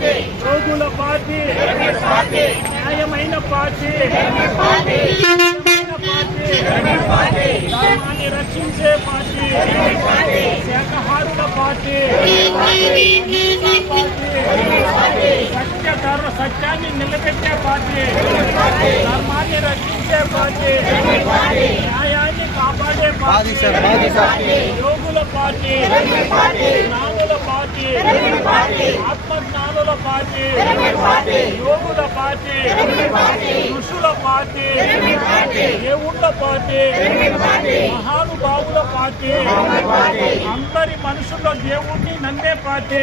రోగుల పార్టీ, న్యాయమైన పార్టీ, ధర్మాన్ని రక్షించే పార్టీ, శాఖాహారుల పార్టీ, సత్యాన్ని నిలబెట్టే పార్టీ, ధర్మాన్ని రక్షించే పార్టీ, న్యాయాన్ని కాపాడే పార్టీ, యోగుల పార్టీ, జ్ఞానుల పార్టీ, ఆత్మజ్ఞానుల పార్టీ, యోగుల పార్టీ, ఋషుల పార్టీ, దేవుళ్ళ పార్టీ, మహానుభావుల పార్టీ, అందరి మనుషుల్లో దేవుణ్ణి నన్నే పార్టీ,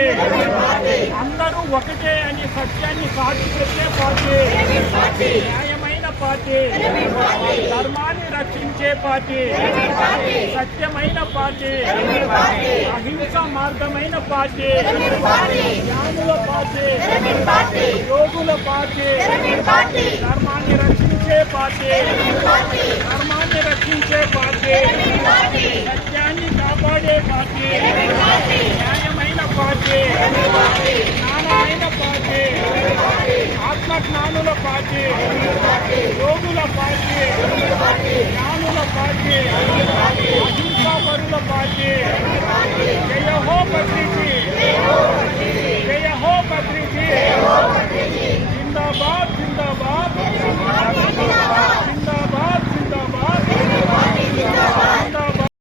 అందరూ ఒకటే అని సత్యాన్ని సాటి పెట్టే పార్టీ, న్యాయమైన పార్టీ, ధర్మాన్ని రక్షించే పార్టీ, సత్యమైన పార్టీ, అహింస మార్గమైన పార్టీ, జ్ఞానుల పార్టీ, యోగుల పార్టీ, ధర్మాన్ని రక్షించే పార్టీ, ధర్మాన్ని రక్షించే పార్టీ, సత్యాన్ని కాపాడే పార్టీ, న్యాయమైన పార్టీ, జ్ఞానమైన పార్టీ, ఆత్మజ్ఞానుల పార్టీ, యోగుల పార్టీ, జ్ఞానుల పార్టీ,